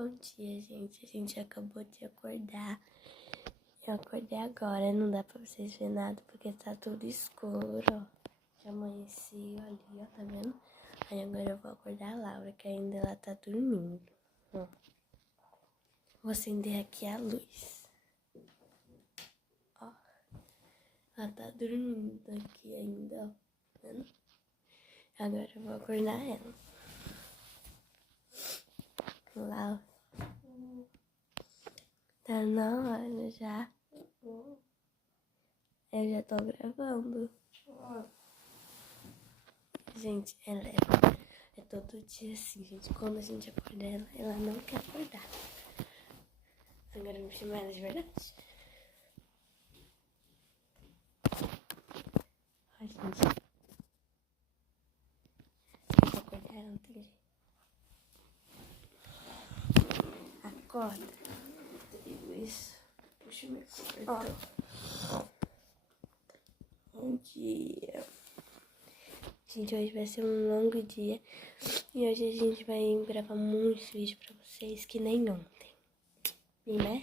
Bom dia, gente. A gente acabou de acordar. Eu acordei agora, não dá pra vocês verem nada porque tá tudo escuro, ó. Já amanheceu ali, ó, tá vendo? Aí agora eu vou acordar a Laura, que ainda ela tá dormindo. Ó. Vou acender aqui a luz. Ó. Ela tá dormindo aqui ainda, ó. Tá vendo? Agora eu vou acordar ela. Laura. Tá na hora já. Eu já tô gravando. Gente, é todo dia assim, gente. Quando a gente acorda ela não quer acordar. Agora eu vou chamar ela de verdade. Ai, gente. Eu vou acordar ela, não tem jeito. Acorda. Isso. Puxa meu cobertor. Bom dia. Gente, hoje vai ser um longo dia. E hoje a gente vai gravar muitos vídeos pra vocês que nem ontem. E, né?